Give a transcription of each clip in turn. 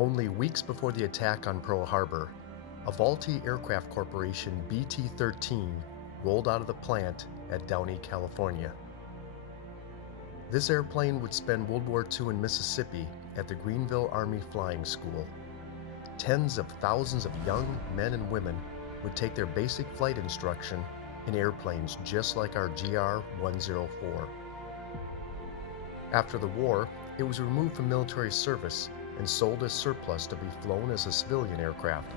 Only weeks before the attack on Pearl Harbor, a Vultee Aircraft Corporation BT-13 rolled out of the plant at Downey, California. This airplane would spend World War II in Mississippi at the Greenville Army Flying School. Tens of thousands of young men and women would take their basic flight instruction in airplanes just like our GR-104. After the war, it was removed from military service and sold as surplus to be flown as a civilian aircraft.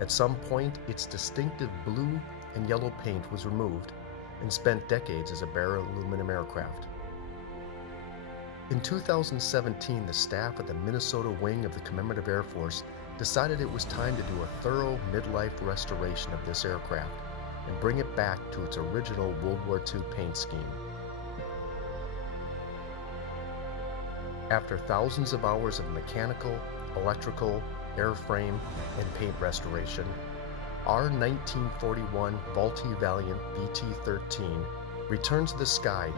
At some point, its distinctive blue and yellow paint was removed and spent decades as a bare aluminum aircraft. In 2017, the staff at the Minnesota wing of the Commemorative Air Force decided it was time to do a thorough midlife restoration of this aircraft and bring it back to its original World War II paint scheme. After thousands of hours of mechanical, electrical, airframe, and paint restoration, our 1941 Vultee Valiant BT-13 returned to the sky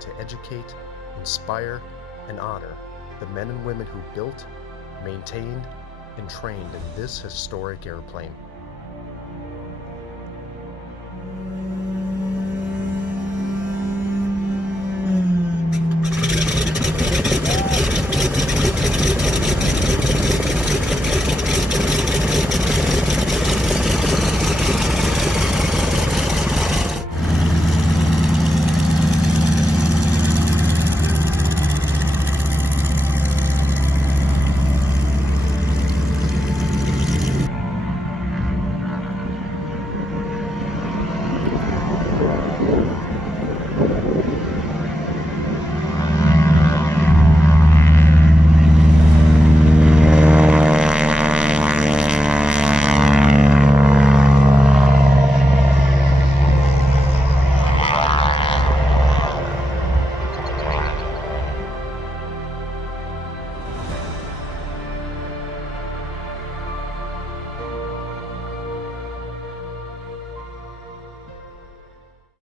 to educate, inspire, and honor the men and women who built, maintained, and trained in this historic airplane.